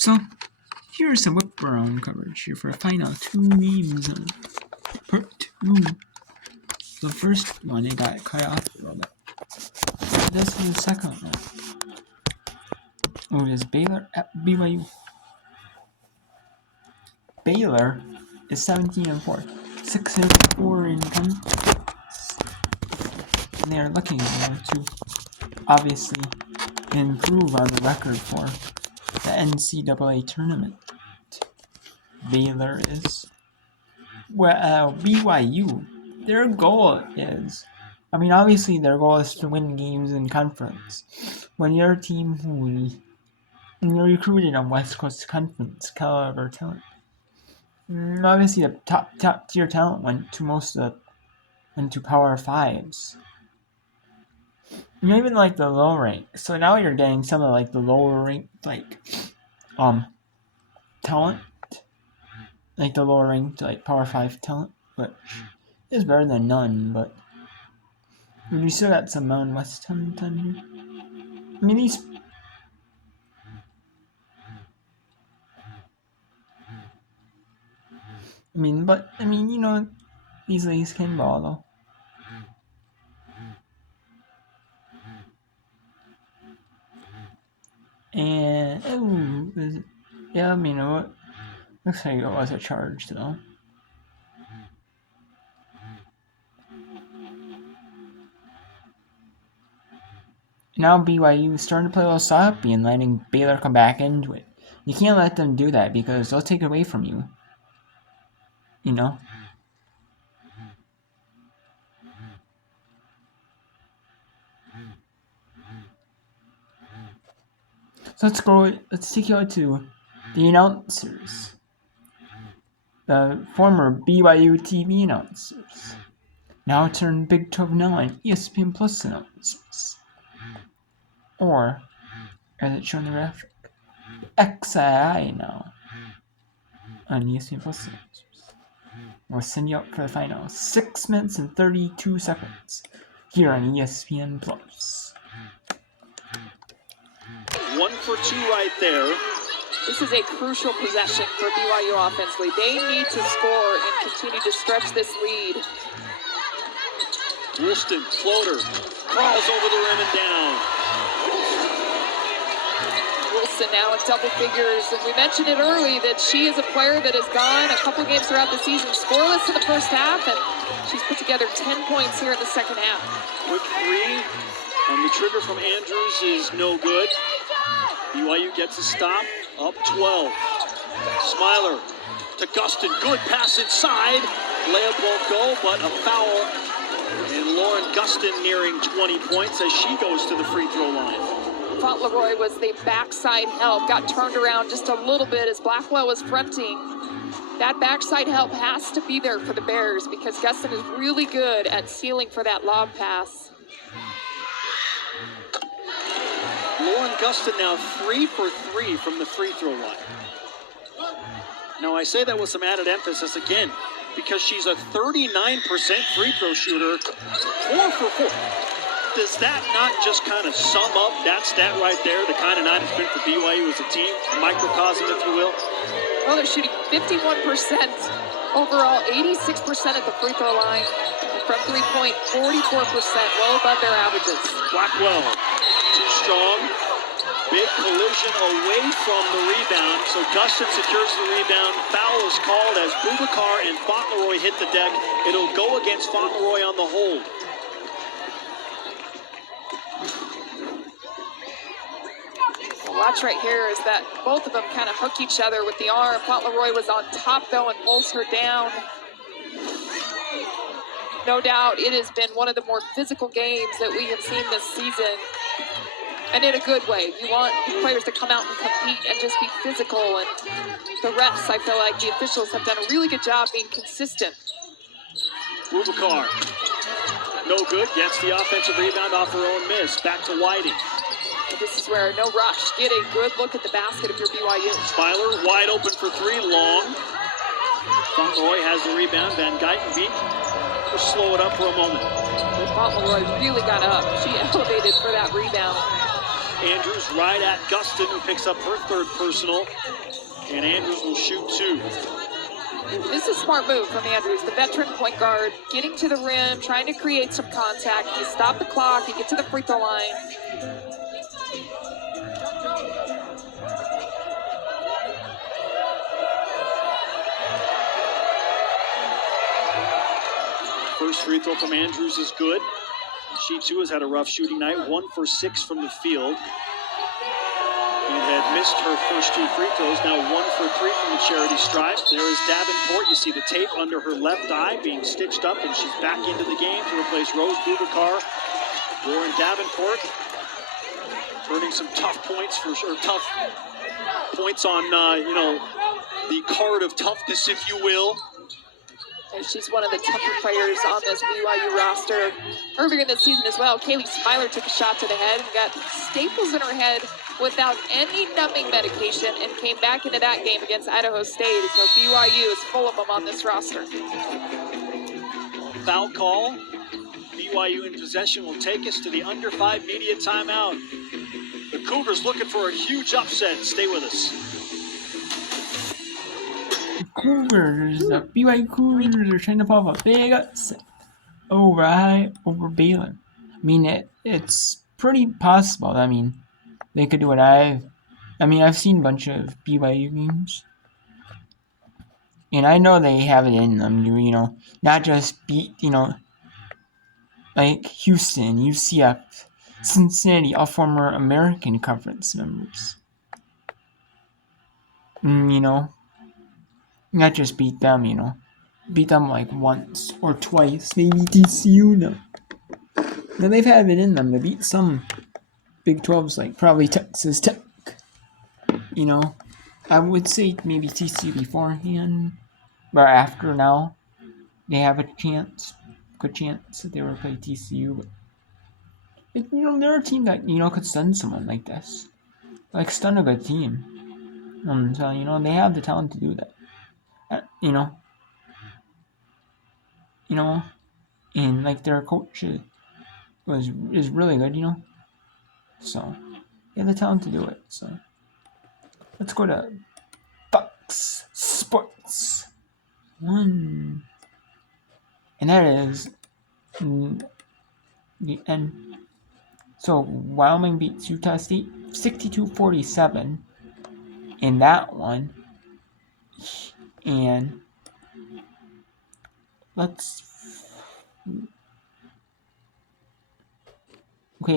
So, here's a whip around coverage here for the final 2 games of part 2. The first one, it got cut off a little bit. This is the second one. Oh, it is Baylor at BYU. Baylor is 17-4, 6-4 in conference. And they are looking to obviously improve on the record for the NCAA tournament. Baylor is. Well, BYU, their goal is, obviously their goal is to win games in conference. When you're a team when you're recruited on West Coast Conference caliber talent, obviously the top tier talent went to Power Fives. Even like the low rank. So now you're getting some of like the lower ranked talent. Like the lower ranked Power 5 talent, which is better than none, but we still got some Mountain West talent on here. These ladies can ball though. And what? Looks like it was a charge though. Now BYU is starting to play a little sloppy and letting Baylor come back into it. You can't let them do that because they'll take it away from you. So let's take you out to the announcers. The former BYU TV announcers. Now turn Big 12 Now on ESPN Plus announcers. Or, as it's shown in the graphic, XI now on ESPN Plus announcers. We'll send you up for the final 6 minutes and 32 seconds here on ESPN Plus. 1 for 2 right there. This is a crucial possession for BYU offensively. They need to score and continue to stretch this lead. Woolston, floater, crawls over the rim and down. Wilson now in double figures, and we mentioned it early that she is a player that has gone a couple games throughout the season scoreless in the first half, and she's put together 10 points here in the second half. Quick 3 on the trigger from Andrews is no good. BYU gets a stop, up 12. Smiler to Gustin, good pass inside. Layup won't go, but a foul. And Lauren Gustin nearing 20 points as she goes to the free throw line. Fauntleroy was the backside help, got turned around just a little bit as Blackwell was fronting. That backside help has to be there for the Bears because Gustin is really good at sealing for that lob pass. Lauren Gustin now 3 for 3 from the free throw line. Now I say that with some added emphasis again because she's a 39% free throw shooter, 4 for 4. Does that not just kind of sum up that stat right there, the kind of night it's been for BYU as a team, microcosm if you will? Well, they're shooting 51% overall, 86% at the free throw line, and from three-point, 44%, well above their averages. Blackwell, too strong. Big collision away from the rebound, so Gustin secures the rebound. Foul is called as Boubacar and Fauntleroy hit the deck. It'll go against Fauntleroy on the hold. Watch right here is that both of them kind of hook each other with the arm. Fauntleroy was on top, though, and pulls her down. No doubt it has been one of the more physical games that we have seen this season, and in a good way. You want players to come out and compete and just be physical, and the refs, I feel like the officials have done a really good job being consistent. Boubacar, no good, gets the offensive rebound off her own miss. Back to Whiting. This is where no rush. Get a good look at the basket if you're BYU. Speiler wide open for 3, long. Fauntleroy has the rebound. Van Geitenbeek will slow it up for a moment. Fauntleroy really got up. She elevated for that rebound. Andrews right at Gustin, who picks up her third personal. And Andrews will shoot 2. This is a smart move from Andrews, the veteran point guard, getting to the rim, trying to create some contact. You stop the clock, you get to the free throw line. First free throw from Andrews is good. She too has had a rough shooting night, 1 for 6 from the field. He had missed her first 2 free throws, now 1 for 3 from the charity stripe. There is Davenport. You see the tape under her left eye being stitched up, and she's back into the game to replace Rose Bubakar. Lauren Davenport earning some tough points tough points on the card of toughness, if you will. And she's one of the tougher players on this BYU roster. Earlier in the season as well, Kaylee Smiler took a shot to the head and got staples in her head without any numbing medication and came back into that game against Idaho State. So BYU is full of them on this roster. Foul call. BYU in possession will take us to the under 5 media timeout. The Cougars looking for a huge upset. Stay with us. The BYU Cougars are trying to pull off a big upset over Baylor. I mean, it's pretty possible. I mean, they could do it. I've seen a bunch of BYU games, and I know they have it in them. Not just beat, like Houston, UCF, Cincinnati, all former American Conference members. Not just beat them, beat them like once or twice, maybe TCU. No, they've had it in them to beat some Big 12s, like probably Texas Tech. I would say maybe TCU beforehand, but after now, they have a good chance that they will play TCU. But they're a team that could stun someone like this, like stun a good team. So they have the talent to do that. And like their coach is really good, so they have the talent to do it. So let's go to Fox Sports 1, and that is the end. So Wyoming beats Utah State 62-47 in that one, and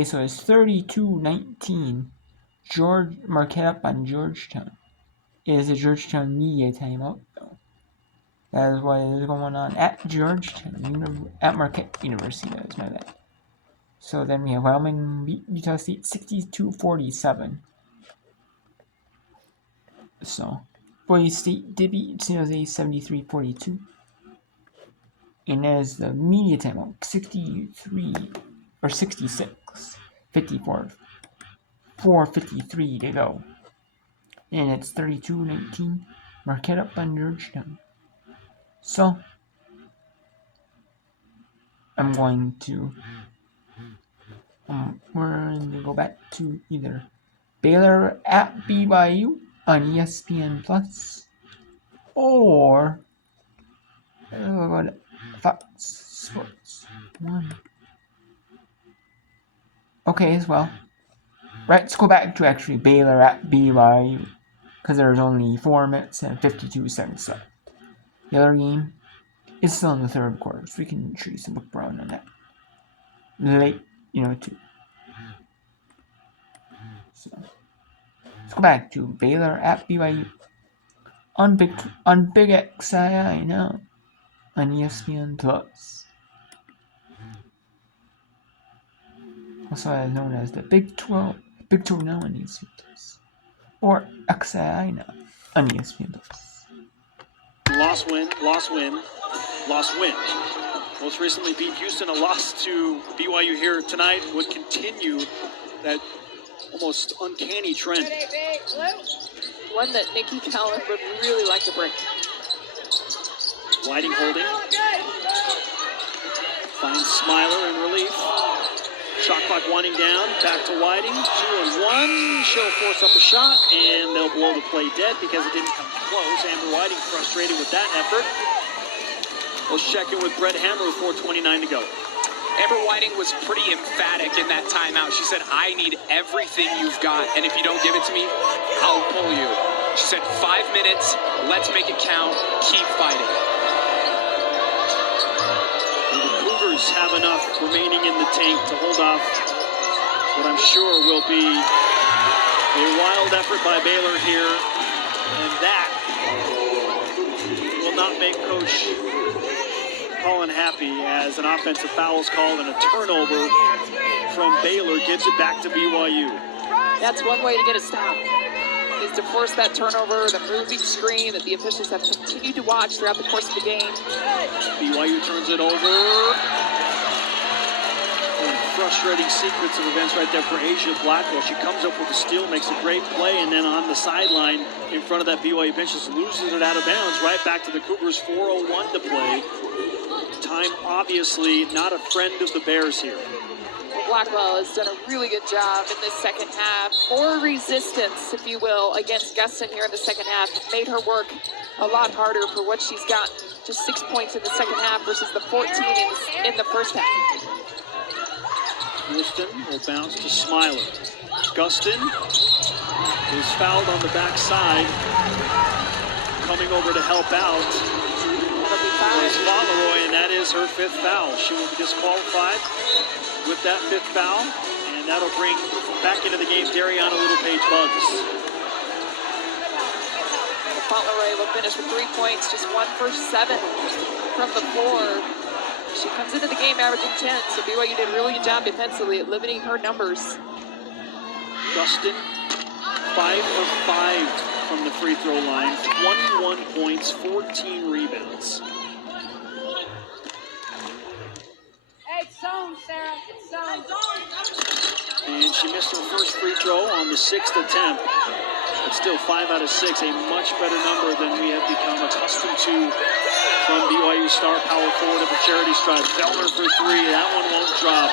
so it's 32-19. Marquette up on Georgetown. It is a Georgetown media timeout, though. That is what is going on at Georgetown, at Marquette University. That is my bad. So then we have Wyoming beat Utah State 62-47. So Boise State did beat San Jose 73-42. And as the media timeout, 56, 4:53 to go. And it's 32-19. Marquette up on Georgetown. So I'm going to we're going to go back to either Baylor at BYU on ESPN Plus, or we'll go to Fox Sports 1. Okay, as well. Right, let's go back to actually Baylor at BYU, because there's only 4 minutes and 52 seconds left. The other game is still in the third quarter, so we can show you some look around on that late, too. So let's go back to Baylor at BYU on Big XII now on ESPN Plus, also as known as the Big 12 now on ESPN Plus, or XII now on ESPN Plus. Loss win. Most recently beat Houston. A loss to BYU here tonight would continue that almost uncanny trend. One that Nikki Callan would really like to break. Whiting holding. Finds Smiler in relief. Shot clock winding down. Back to Whiting. 2-1. She'll force up a shot, and they'll blow the play dead because it didn't come close. Amber Whiting frustrated with that effort. Let's check in with Brett Hammer with 4:29 to go. Amber Whiting was pretty emphatic in that timeout. She said, I need everything you've got, and if you don't give it to me, I'll pull you. She said, 5 minutes, let's make it count, keep fighting. The Cougars have enough remaining in the tank to hold off what I'm sure will be a wild effort by Baylor here, and that will not make Coach Colin happy as an offensive foul is called and a turnover from Baylor gives it back to BYU. That's one way to get a stop, is to force that turnover, the moving screen that the officials have continued to watch throughout the course of the game. BYU turns it over. And frustrating sequence of events right there for Asia Blackwell. She comes up with a steal, makes a great play, and then on the sideline in front of that BYU bench just loses it out of bounds right back to the Cougars. 4:01 to play. Time obviously not a friend of the Bears here. Blackwell has done a really good job in this second half. More resistance, if you will, against Guston here in the second half. Made her work a lot harder for what she's got. Just 6 points in the second half versus the 14 in the first half. Houston will bounce to Smiler. Guston is fouled on the backside. Coming over to help out was Fauntleroy, and that is her 5th foul. She will be disqualified with that 5th foul, and that'll bring back into the game Dariana Little-Page Bugs. Fauntleroy will finish with 3 points, just 1 for 7 from the floor. She comes into the game averaging 10, so BYU did a really good job defensively at limiting her numbers. Guston, 5 of 5 from the free throw line, 21 points, 14 rebounds. It's zone, Sarah. It's zone. And she missed her first free throw on the 6th attempt. But still 5 out of 6, a much better number than we have become accustomed to from BYU star power forward at the charity stripe. Fellner for 3, that one won't drop.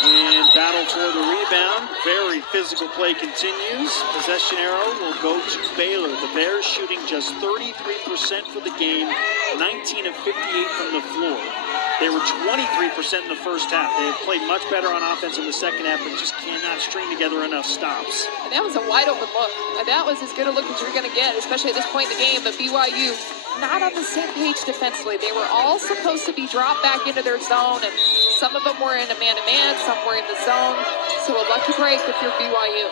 And battle for the rebound. Very physical play continues. Possession arrow will go to Baylor. The Bears shooting just 33% for the game, 19 of 58 from the floor. They were 23% in the first half. They have played much better on offense in the second half, but just cannot string together enough stops. And that was a wide open look. And that was as good a look as you're going to get, especially at this point in the game. But BYU not on the same page defensively. They were all supposed to be dropped back into their zone, and some of them were in a man-to-man, some were in the zone. So a lucky break if you're BYU.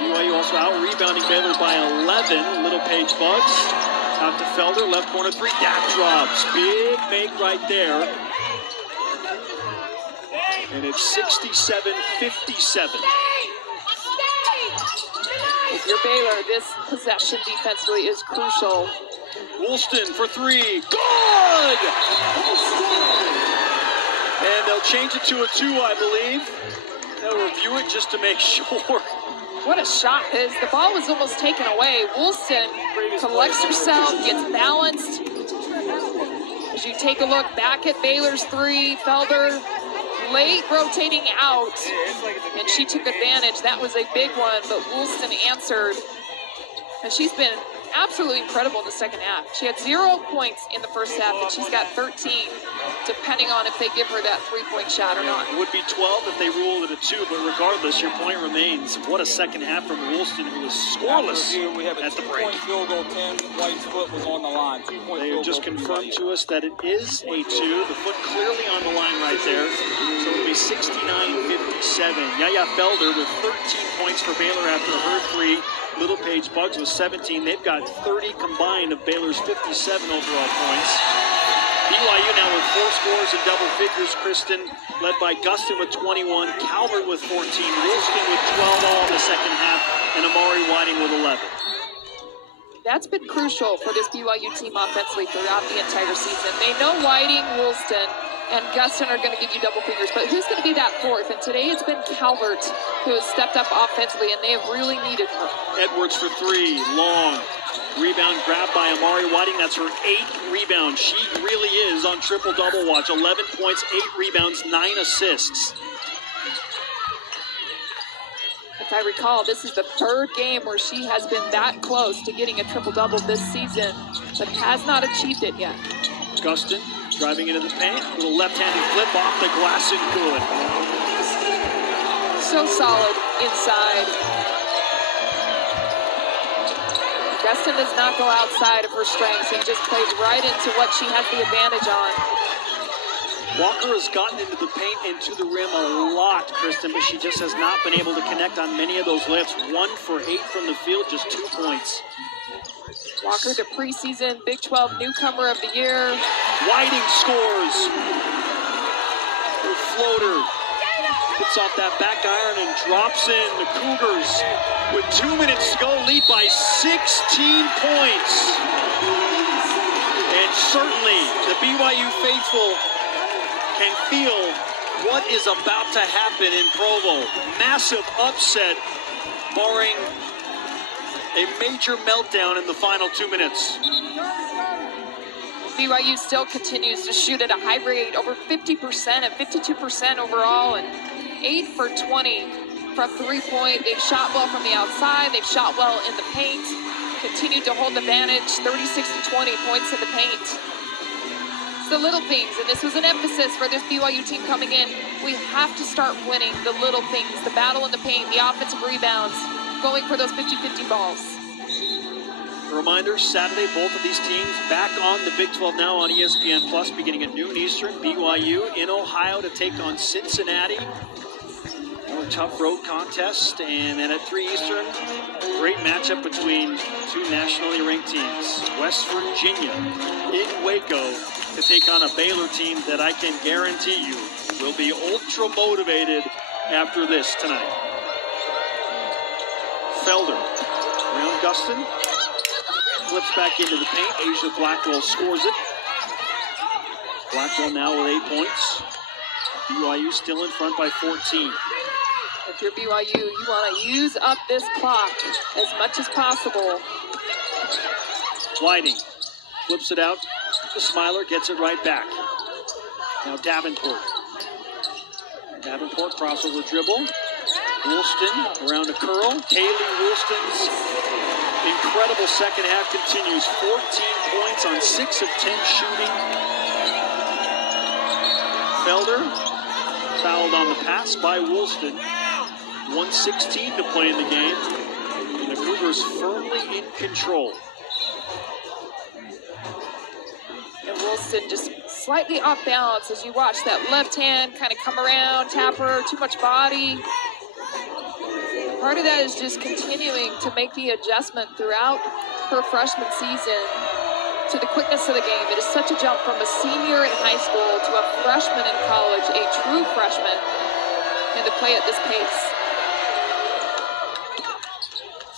BYU also out-rebounding Baylor by 11. Little-Page Bugs out to Felder, left corner 3, that drops. Big make right there. And it's 67-57. If you're Baylor, this possession defensively is crucial. Woolston for 3, good! And they'll change it to a 2, I believe. They'll review it just to make sure. What a shot. As the ball was almost taken away, Woolston collects herself, gets balanced. As you take a look back at Baylor's 3, Felder late rotating out, and she took advantage. That was a big one, but Woolston answered. And she's been absolutely incredible in the second half. She had 0 points in the first half, but she's got 13, depending on if they give her that 3-point shot or not. It would be 12 if they ruled it a 2, but regardless, your point remains. What a second half from Woolston, who was scoreless we have a at the break. 2-point field goal, 10. White's foot was on the line. 2-point They have field just goal for confirmed BYU. to us that it is a 2. The foot clearly on the line right there. So it'll be 69-57. Yaya Felder with 13 points for Baylor after her 3. Little-Page Bugs with 17. They've got 30 combined of Baylor's 57 overall points. BYU now with 4 scores in double figures. Kristen led by Guston with 21, Calvert with 14, Woolston with 12 all in the second half, and Amari Whiting with 11. That's been crucial for this BYU team offensively throughout the entire season. They know Whiting, Woolston and Guston are going to give you double fingers. But who's going to be that fourth? And today it's been Calvert who has stepped up offensively, and they have really needed her. Edwards for three, long. Rebound grabbed by Amari Whiting. That's her 8th rebound. She really is on triple-double watch. 11 points, 8 rebounds, 9 assists. If I recall, this is the 3rd game where she has been that close to getting a triple-double this season, but has not achieved it yet. Guston driving into the paint with a left-handed flip off the glass and good. So solid inside. Guston does not go outside of her strengths and just plays right into what she has the advantage on. Walker has gotten into the paint and to the rim a lot, Kristen, but she just has not been able to connect on many of those lifts. 1 for 8 from the field, just 2 points. Walker, the preseason Big 12 Newcomer of the Year. Whiting scores. Her floater puts off that back iron and drops in. The Cougars, with 2 minutes to go, lead by 16 points. And certainly the BYU faithful can feel what is about to happen in Provo. Massive upset, barring a major meltdown in the final 2 minutes. BYU still continues to shoot at a high rate, over 50%, at 52% overall, and 8 for 20 from three-point. They've shot well from the outside. They've shot well in the paint. Continued to hold the advantage, 36-20 points in the paint. It's the little things, and this was an emphasis for this BYU team coming in. We have to start winning the little things, the battle in the paint, the offensive rebounds, going for those 50-50 balls. A reminder, Saturday, both of these teams back on the Big 12 now on ESPN Plus, beginning at noon Eastern. BYU in Ohio to take on Cincinnati. Another tough road contest. And then at 3 Eastern, great matchup between 2 nationally ranked teams. West Virginia in Waco to take on a Baylor team that I can guarantee you will be ultra motivated after this tonight. Felder around Guston. Flips back into the paint. Asia Blackwell scores it. Blackwell now with 8 points. BYU still in front by 14. If you're BYU, you want to use up this clock as much as possible. Whiting flips it out to Smiler, gets it right back. Now Davenport. Davenport crossover dribble. Woolston around a curl. Kaylee Woolston's incredible second half continues. 14 points on 6 of 10 shooting. Felder fouled on the pass by Woolston. 1:16 to play in the game. And the Cougars firmly in control. And Woolston just slightly off balance as you watch that left hand kind of come around, tap her, too much body. Part of that is just continuing to make the adjustment throughout her freshman season to the quickness of the game. It is such a jump from a senior in high school to a freshman in college, a true freshman, and to play at this pace.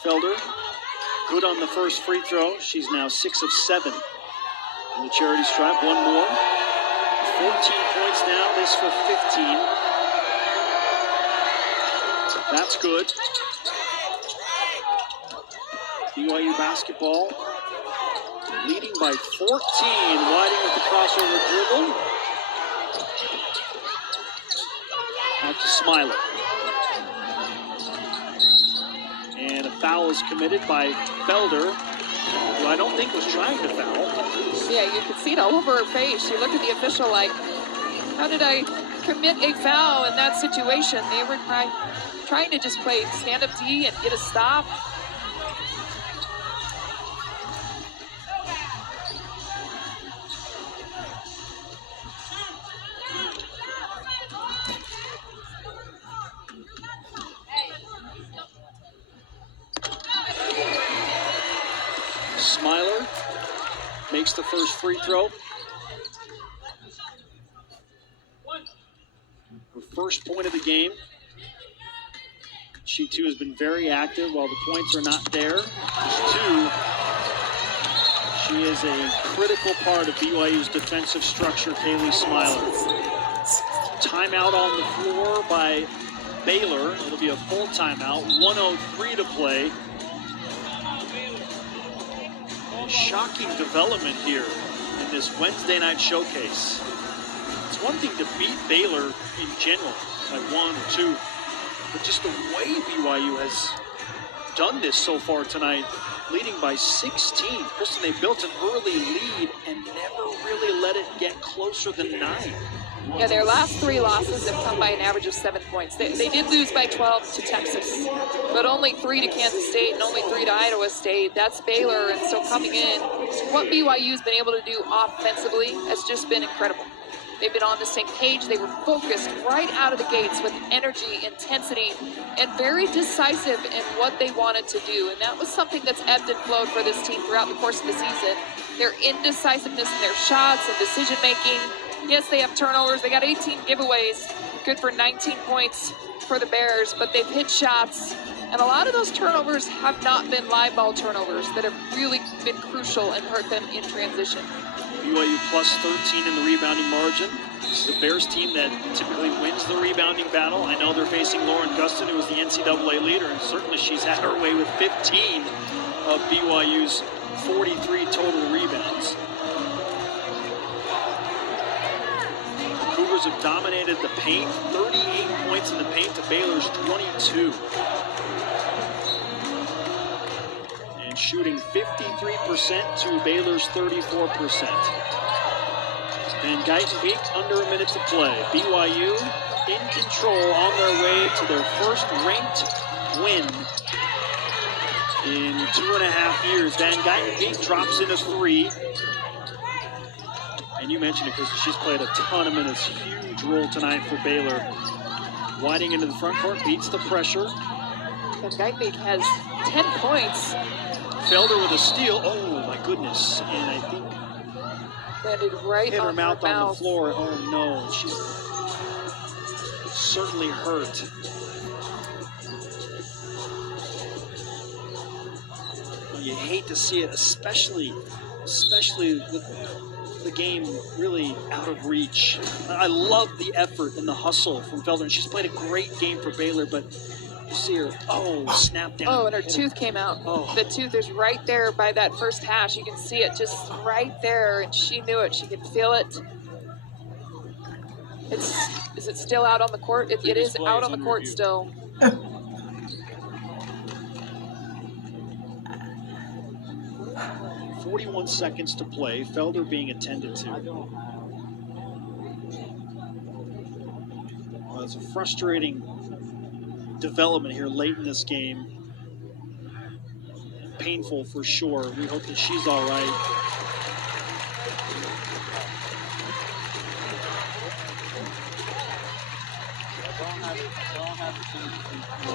Felder, good on the first free throw. She's now 6 of 7 in the charity stripe. One more. 14 points now, this for 15. That's good. BYU basketball leading by 14. Whiting with the crossover dribble. Out to Smiler. And a foul is committed by Felder, who I don't think was trying to foul. Yeah, you could see it all over her face. She looked at the official like, how did I commit a foul in that situation? They were trying to just play stand-up D and get a stop. Smiler makes the first free throw. Her first point of the game. She too has been very active while the points are not there. Just 2. She is a critical part of BYU's defensive structure, Kaylee Smiler. Timeout on the floor by Baylor. It'll be a full timeout. 1:03 to play. Shocking development here in this Wednesday night showcase. It's one thing to beat Baylor in general by 1 or 2, but just the way BYU has done this so far tonight, leading by 16. Kristen, they built an early lead and never really let it get closer than 9. Yeah, their last 3 losses have come by an average of 7 points. They did lose by 12 to Texas, but only 3 to Kansas State and only 3 to Iowa State. That's Baylor, and so coming in, what BYU's been able to do offensively has just been incredible. They've been on the same page. They were focused right out of the gates with energy, intensity, and very decisive in what they wanted to do. And that was something that's ebbed and flowed for this team throughout the course of the season. Their indecisiveness in their shots and decision-making. Yes, they have turnovers. They got 18 giveaways, good for 19 points for the Bears, but they've hit shots. And a lot of those turnovers have not been live ball turnovers that have really been crucial and hurt them in transition. BYU plus 13 in the rebounding margin. This is a Bears team that typically wins the rebounding battle. I know they're facing Lauren Gustin, who is the NCAA leader, and certainly she's had her way with 15 of BYU's 43 total rebounds. The Cougars have dominated the paint, 38 points in the paint to Baylor's 22. Shooting 53% to Baylor's 34%. Van Geitenbeek under a minute to play. BYU in control on their way to their first ranked win in 2.5 years. Van Geitenbeek drops in a 3. And you mentioned it because she's played a ton of minutes. Huge role tonight for Baylor. Winding into the front court, beats the pressure. Van Geitenbeek has 10 points. Felder with a steal. Oh my goodness! And I think landed right hit her on mouth her on the floor. Oh no, she's certainly hurt. Well, you hate to see it, especially with the game really out of reach. I love the effort and the hustle from Felder, and she's played a great game for Baylor, but you see her, snap down. Oh, and her tooth came out. Oh. The tooth is right there by that first hash. You can see it just right there, and she knew it. She could feel it. Is it still out on the court? It is out on the court still. 41 seconds to play. Felder being attended to. Well, it's a frustrating development here late in this game. Painful for sure. We hope that she's all right.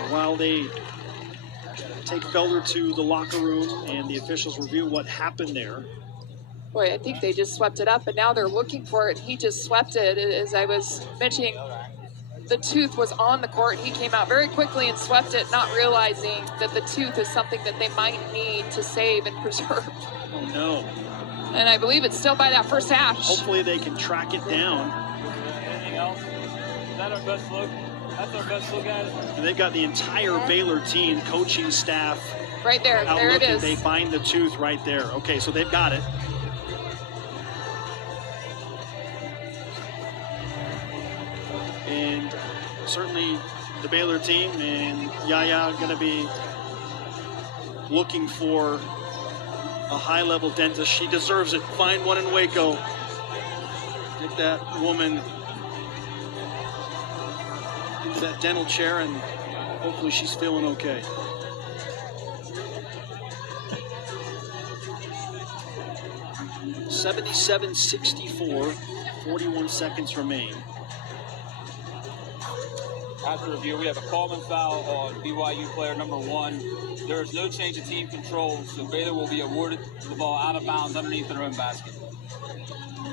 While they take Felder to the locker room and the officials review what happened there. Boy, I think they just swept it up, and now they're looking for it. He just swept it. As I was mentioning, the tooth was on the court. He came out very quickly and swept it, not realizing that the tooth is something that they might need to save and preserve. Oh no. And I believe it's still by that first hash. Hopefully they can track it down. Anything else? Is that our best look? That's our best look at it. And they've got the entire Baylor team, coaching staff. Right there, out there it looking. is. They find the tooth right there. Okay, so they've got it. And certainly the Baylor team and Yaya going to be looking for a high-level dentist. She deserves it. Find one in Waco. Get that woman into that dental chair, and hopefully she's feeling okay. (77-64), 41 seconds remain. After review, we have a Coleman foul on BYU player number 1. There is no change of team control, so Baylor will be awarded the ball out of bounds underneath their own basket.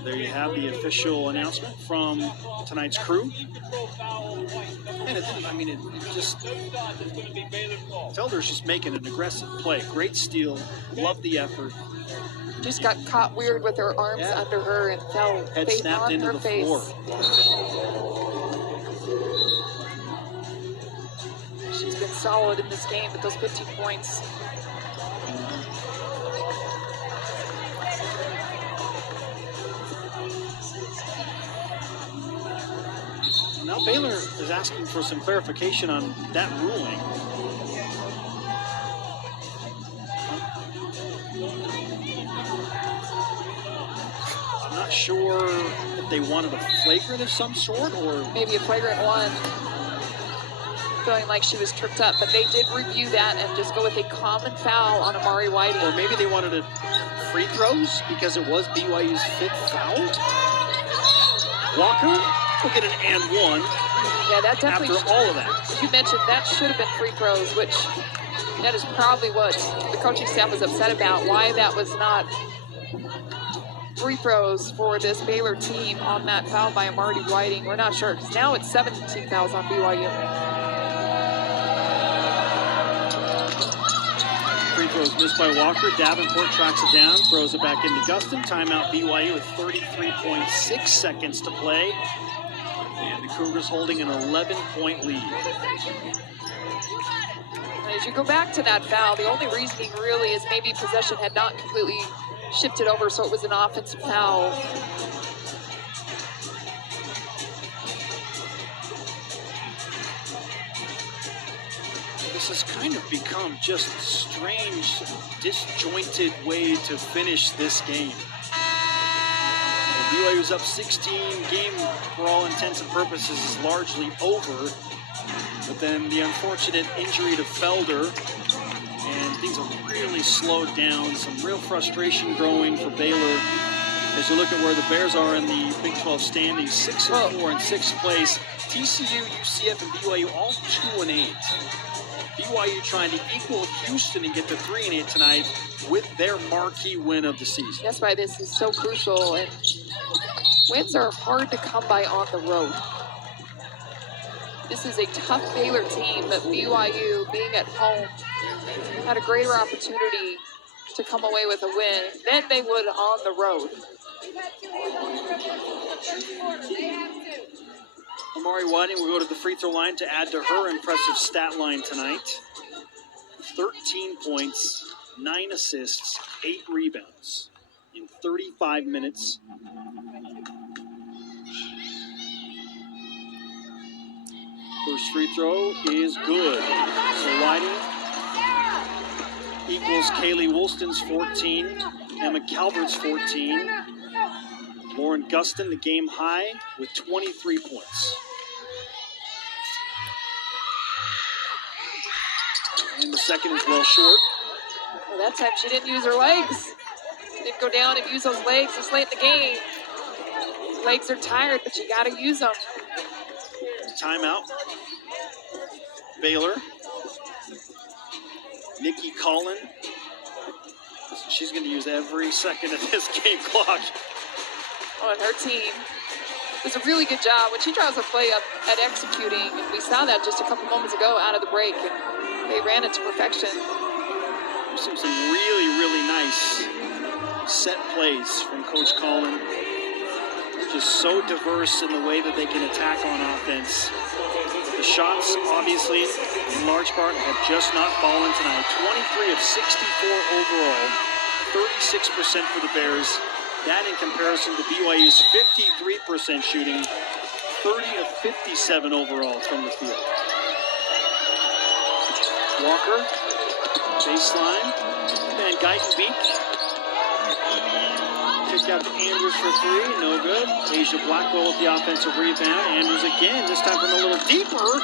There you have the official announcement from tonight's crew. And it just, Felder's just making an aggressive play. Great steal, love the effort. just got caught weird with her arms under her and fell Head face snapped on into her the face. floor. She's been solid in this game with those 15 points. Now Baylor is asking for some clarification on that ruling. I'm not sure if they wanted a flagrant of some sort or maybe a flagrant one. Feeling like she was tripped up, but they did review that and just go with a common foul on Amari Whiting. Or maybe they wanted a free throws because it was BYU's 5th foul. Walker will get an and one. Yeah, that definitely. After all of that, you mentioned that should have been free throws, which that is probably what the coaching staff was upset about. Why that was not free throws for this Baylor team on that foul by Amari Whiting. We're not sure because now it's 17 fouls on BYU. free throws missed by Walker. Davenport tracks it down, throws it back into Gustin. Timeout BYU with 33.6 seconds to play. And the Cougars holding an 11-point lead. As you go back to that foul, the only reasoning really is maybe possession had not completely shifted over, so it was an offensive foul. This has kind of become just a strange, disjointed way to finish this game. BYU's up 16, game for all intents and purposes is largely over. But then the unfortunate injury to Felder, and things have really slowed down. Some real frustration growing for Baylor as you look at where the Bears are in the Big 12 standings, 6-4 in 6th place. TCU, UCF, and BYU all 2-8. BYU trying to equal Houston and get to 3-8 tonight with their marquee win of the season. That's why this is so crucial, and wins are hard to come by on the road. This is a tough Baylor team, but BYU, being at home, had a greater opportunity to come away with a win than they would on the road. Amari Whiting will go to the free throw line to add to her impressive stat line tonight. 13 points, 9 assists, 8 rebounds in 35 minutes. First free throw is good. So Whiting equals Kaylee Woolston's 14, Emma Calvert's 14. Lauren Gustin, the game high, with 23 points. And the second is well short. Well, that time she didn't use her legs. Didn't go down and use those legs this late in the game. Legs are tired, but you got to use them. Timeout. Baylor. Nikki Collin. She's going to use every second of this game clock. On her team does a really good job when she draws a play up at executing, and we saw that just a couple moments ago out of the break, and they ran it to perfection. Some really, really nice set plays from Coach Collin. Just so diverse in the way that they can attack on offense. The shots, obviously, in large part, have just not fallen tonight. 23 of 64 overall, 36% for the Bears. That in comparison to BYU's 53% shooting, 30 of 57 overall from the field. Walker, baseline, Van Geitenbeek. Kick out to Andrews for three, no good. Asia Blackwell with the offensive rebound. Andrews again, this time from a little deeper.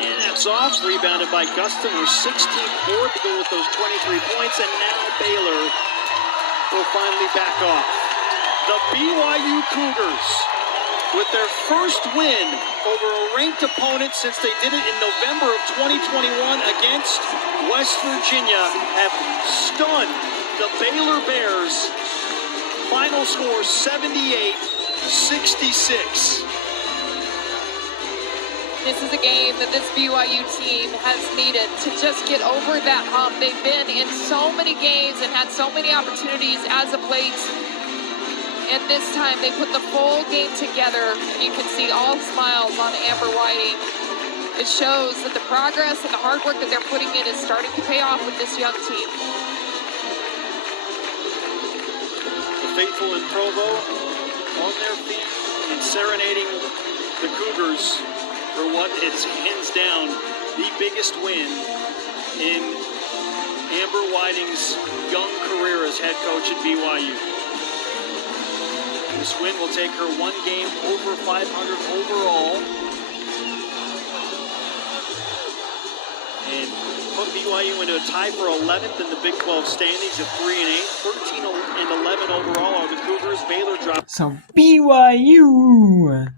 And that's off, rebounded by Gustin, her 16th board to go with those 23 points. And now Baylor will finally back off. The BYU Cougars, with their first win over a ranked opponent since they did it in November of 2021 against West Virginia, have stunned the Baylor Bears. Final score 78-66. This is a game that this BYU team has needed to just get over that hump. They've been in so many games and had so many opportunities as of late. And this time they put the full game together, and you can see all smiles on Amber Whiting. It shows that the progress and the hard work that they're putting in is starting to pay off with this young team. The faithful in Provo on their feet and serenading the Cougars for what is hands down the biggest win in Amber Whiting's young career as head coach at BYU. This win will take her one game over 500 overall and put BYU into a tie for 11th in the Big 12 standings at 3-8. 13 and 11 overall are the Cougars. Baylor dropped. So BYU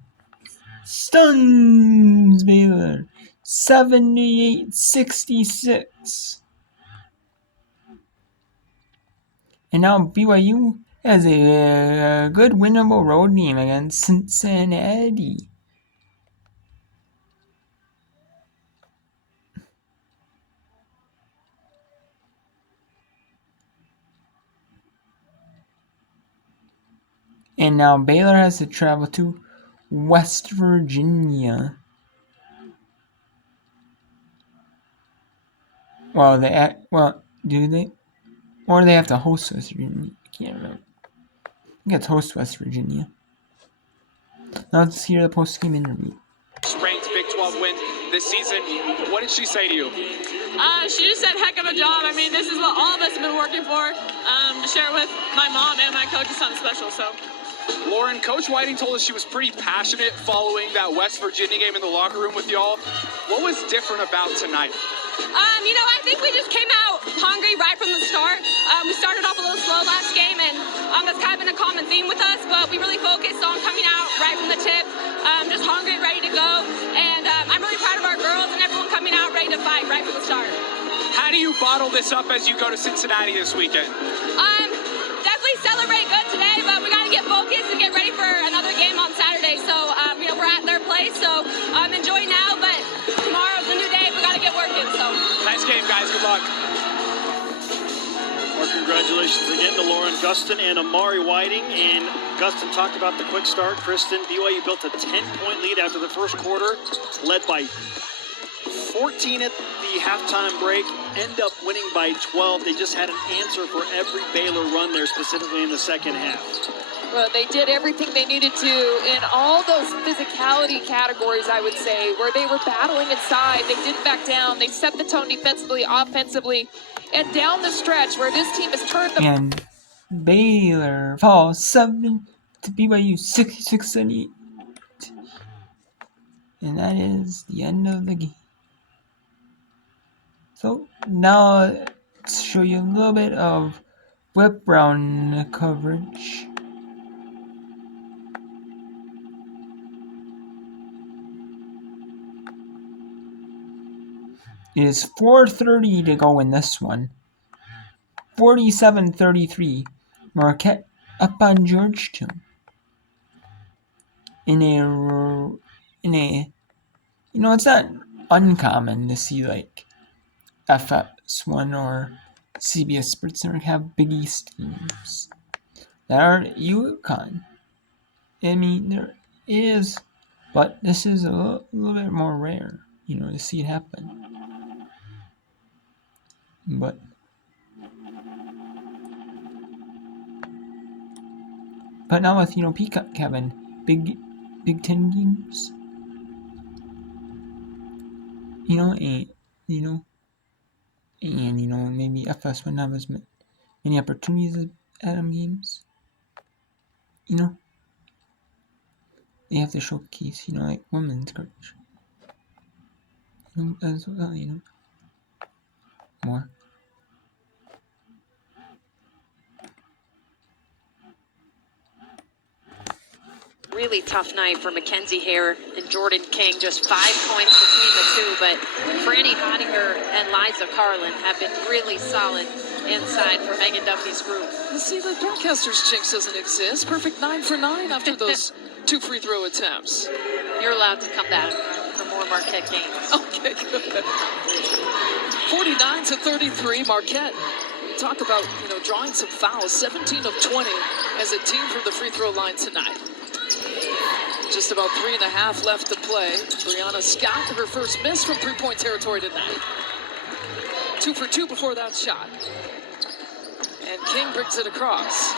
stuns Baylor 78-66. And now BYU has a good winnable road game against Cincinnati. And now Baylor has to travel to West Virginia. Well, do they? Or they have to host West Virginia. I can't remember. I think it's host West Virginia. Now let's hear the post-game interview. Ranked Big 12 win this season. What did she say to you? She just said heck of a job. I mean, this is what all of us have been working for. To share with my mom and my coach is something special. So. Lauren, Coach Whiting told us she was pretty passionate following that West Virginia game in the locker room with y'all. What was different about tonight? I think we just came out hungry right from the start. We started off a little slow last game, and that's kind of been a common theme with us, but we really focused on coming out right from the tip, just hungry, ready to go. And I'm really proud of our girls and everyone coming out ready to fight right from the start. How do you bottle this up as you go to Cincinnati this weekend? Definitely celebrate good today, but we got to get focused and get ready for another game on Saturday. So, we're at their place, so enjoy now, but tomorrow's a new day. We got to get working. So, nice game, guys. Good luck. Our congratulations again to Lauren Gustin and Amari Whiting. And Gustin talked about the quick start. Kristen, BYU built a 10-point lead after the first quarter, led by 14 at the halftime break, end up winning by 12. They just had an answer for every Baylor run there, specifically in the second half. Well, they did everything they needed to in all those physicality categories, I would say, where they were battling inside. They didn't back down. They set the tone defensively, offensively, and down the stretch where this team has turned the... And Baylor falls 7 to BYU 66-78. And that is the end of the game. So now let's show you a little bit of Whip Brown coverage. It is 4:30 to go in this one. 47-33. Marquette up on Georgetown. In a, it's not uncommon to see like FS1 or CBS Sports Network have Big East teams that are UConn. I mean, there is, but this is a little bit more rare, to see it happen. But now with Peacock having Big Ten games, and maybe FS wouldn't have as many opportunities as Adam games. They have to showcase, like women's coverage. As well, more. Really tough night for Mackenzie Hare and Jordan King. Just 5 points between the two, but Franny Hottinger and Liza Carlin have been really solid inside for Megan Duffy's group. You see, the broadcaster's jinx doesn't exist. Perfect 9 for 9 after those 2 free throw attempts. You're allowed to come back for more Marquette games. Okay, good. 49-33, Marquette. Talk about, drawing some fouls. 17 of 20 as a team from the free throw line tonight. Just about 3.5 left to play. Brianna Scott, her first miss from three-point territory tonight. 2 for 2 before that shot. And King brings it across.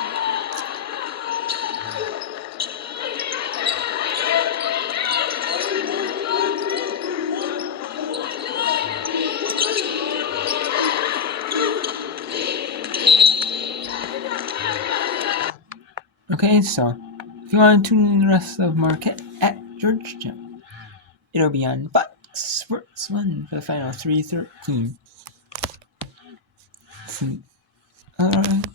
Okay, so if you want to tune in the rest of Marquette at Georgetown, it'll be on Fox Sports 1 for the final 3:13. Alright.